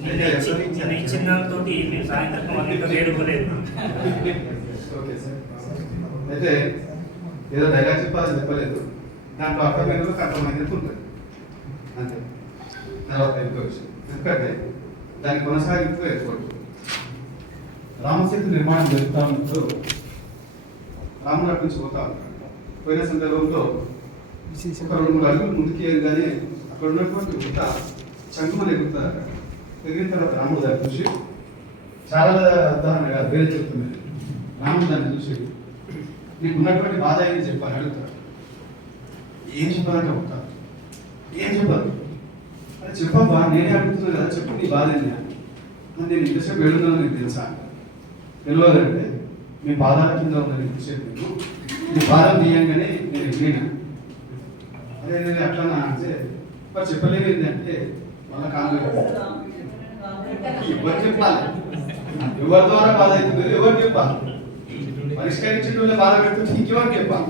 ఇచ్చిన దాంతో మీరు సాయంత్రం వాళ్ళ వేడుకోలేదు. ఓకే సార్, అయితే ఏదో డైలాగ్ చెప్పాలని చెప్పలేదు, దాంట్లో అర్థమైన అర్థమైనది ఉంటుంది అంతే. తర్వాత ఇంకో విషయం, ఎందుకంటే దాన్ని కొనసాగింపు ఏర్పడు. రామసేతు నిర్మాణం జరుగుతూ ఉన్నప్పుడు రాముడు అట్నుంచి పోతా ఉంటాడు. పోయిన సందర్భంలో ఒక 2-3 అడుగులు ముందుకు ఎదుగానే అక్కడ ఉన్నటువంటి గుట్ట చంకుమని ఎగురుతారు. అక్కడ ఎగిరిన తర్వాత రాముడు దాన్ని చూసి, చాలా ఉదాహరణగా వేరే చెప్తున్నాడు, రాముడు దాన్ని చూసి నీకు ఉన్నటువంటి బాధ ఏంటి చెప్పాలి అడుగుతాడు. ఏం చెప్పాలంటే అవుతారు, ఏం చెప్పాలి, అరే చెప్పబ్బా నేనే అడుగుతున్నాను కదా, చెప్పు నీ బాధ ఏంటి అని. నేను ఇంతసేపు వెళుతున్నాను నీకు తెలుసా, తెలియదంటే మీ బాధాల కింద ఉన్నది ఇంతసేపు నేను, మీ బాధలు తీయంగానే నేను ఎగిరినా. అదే నేను అట్లా అంటే మరి చెప్పలేదు ఏంటంటే వాళ్ళ కాలం ఎవరు చెప్పాలి, ఎవరి ద్వారా బాధ అవుతుంది ఎవరు చెప్పాలి, పరిష్కరించడంలో బాధ పెడుతుంది ఇంకెవరు చెప్పాలి.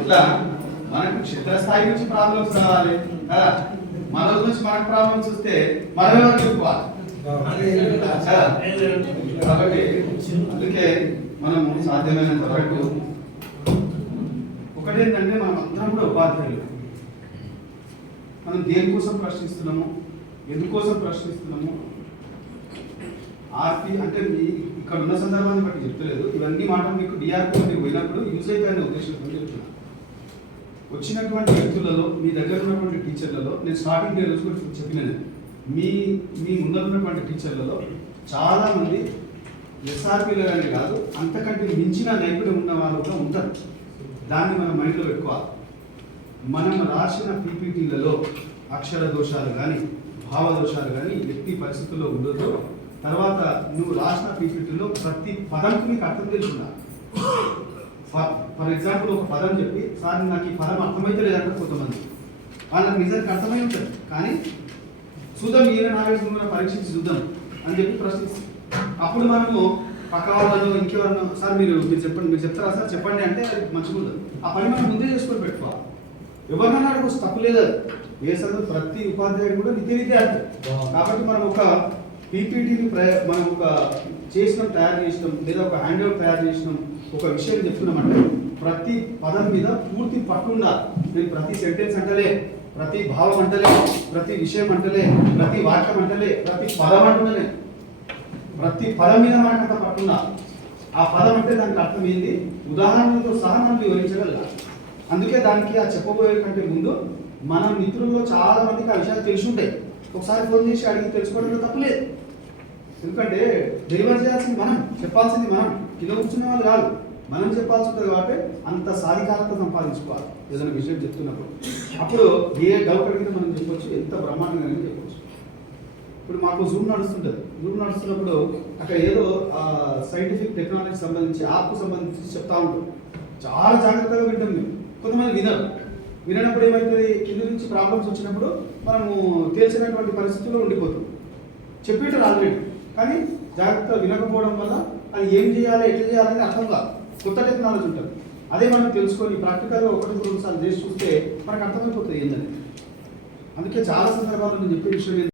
ఇట్లా మనకు క్షేత్రస్థాయి నుంచి ప్రాబ్లమ్స్ రావాలి కదా, మన నుంచి మనకు ప్రాబ్లమ్స్ వస్తే మనం ఎవరు చెప్పుకోవాలి. కాబట్టి అందుకే మనము సాధ్యమైనంత వరకు ఒకటేంటంటే మనం అందరం కూడా ఉపాధ్యాయులు. మనం దేనికోసం ప్రశ్నిస్తున్నాము, ఎందుకోసం ప్రశ్నిస్తున్నాము, ఆర్పి అంటే ఇక్కడ ఉన్న సందర్భాన్ని బట్టి చెప్తలేదు, ఇవన్నీ మాట మీకు డిఆర్పి మీరు పోయినప్పుడు యూజ్ అయిపోయిన ఉద్దేశంతో చెప్తున్నాను. వచ్చినటువంటి వ్యక్తులలో మీ దగ్గర ఉన్నటువంటి టీచర్లలో నేను స్టార్టింగ్ డే రోజు కూడా చెప్పినది, మీ ముందర ఉన్నటువంటి టీచర్లలో చాలామంది ఎస్ఆర్పీలు కానీ కాదు అంతకంటే మించిన నైపుణ్యం ఉన్న వాళ్ళు కూడా ఉంటారు. దాన్ని మనం మైండ్లో పెట్టుకోవాలి. మనం రాసిన పీపీటీలలో అక్షర దోషాలు కానీ భావ దోషాలు కానీ వ్యక్తి పరిస్థితుల్లో ఉండదు. తర్వాత నువ్వు రాసిన పీపీటీలో ప్రతి పదంకి నీకు అర్థం తెలుసున్నా. ఫర్ ఎగ్జాంపుల్ ఒక పదం చెప్పి సార్ నాకు ఈ పదం అర్థమైతే లేదంటే కొంతమంది వాళ్ళకి నిజానికి అర్థమై ఉంటుంది, కానీ చూద్దాం ఈయన నాగేశ్వరం పరీక్షించి చూద్దాం అని చెప్పి ప్రశ్నిస్తాం. అప్పుడు మనము పక్క వాళ్ళలో ఇంకెవరన్నా సార్ మీరు చెప్పండి, మీరు చెప్తారా సార్ చెప్పండి అంటే అది మంచిగా ఉండదు. ఆ పని మనం ముందే చేసుకొని పెట్టుకోవాలి. ఎవరినన్నా అడుగు తప్పు లేదు, ఏ సందర్భం ప్రతి ఉపాధ్యాయుడు కూడా నిత్య విద్యార్థి. కాబట్టి మనం ఒక పీపీటీని మనం ఒక తయారు చేసినాం లేదా ఒక హ్యాండ్అవుట్ తయారు చేసినాం, ఒక విషయం చెప్తున్నామంటే ప్రతి పదం మీద పూర్తి పట్టు ఉండాలి. నేను ప్రతి సెంటెన్స్ అంటలే, ప్రతి భావం అంటలే, ప్రతి విషయం అంటలే, ప్రతి వాక్యం అంటలే, ప్రతి పదం అంటున్నలే, ప్రతి పదం మీద మనకంత పట్టున్నా. ఆ పదం అంటే దానికి అర్థం ఏంది, ఉదాహరణలతో సహా మనం వివరించగలగాలి. అందుకే దానికి ఆ చెప్పబోయే కంటే ముందు మన మిత్రుల్లో చాలా మందికి ఆ విషయాలు తెలిసి ఉంటాయి. ఒకసారి ఫోన్ చేసి అడిగి తెలుసుకోవడంలో తప్పులేదు. ఎందుకంటే డెలివరీ చేయాల్సింది మనం, చెప్పాల్సింది మనం, కింద కూర్చున్న వాళ్ళు కాదు, మనం చెప్పాల్సి ఉంటుంది. కాబట్టి అంత సాధికారత సంపాదించుకోవాలి ఏదైనా విషయం చెప్తున్నప్పుడు. అప్పుడు ఏ డౌట్ అడిగితే మనం చెప్పొచ్చు, ఎంత బ్రహ్మాండంగా చెప్పొచ్చు. ఇప్పుడు మాకు జూమ్ నడుస్తుంటుంది, జూమ్ నడుస్తున్నప్పుడు అక్కడ ఏదో సైంటిఫిక్ టెక్నాలజీకి సంబంధించి యాప్కు సంబంధించి చెప్తా ఉంటాం. చాలా జాగ్రత్తగా వింటాం మేము. కొంతమంది వినప్పుడు ఏమవుతుంది, కింద నుంచి ప్రాబ్లమ్స్ వచ్చినప్పుడు మనము తేల్చినటువంటి పరిస్థితుల్లో ఉండిపోతాం. చెప్పేటారు ఆల్రెడీ, కానీ జాగ్రత్తగా వినకపోవడం వల్ల అది ఏం చేయాలి ఎట్లా చేయాలని అర్థం కాదు. కొత్త టెక్నాలజీ ఉంటుంది, అదే మనం తెలుసుకొని ప్రాక్టికల్గా 1-2 సార్లు చేసి చూస్తే మనకు అర్థమైపోతుంది ఏంటని. అందుకే చాలా సందర్భాల్లో నేను చెప్పే విషయం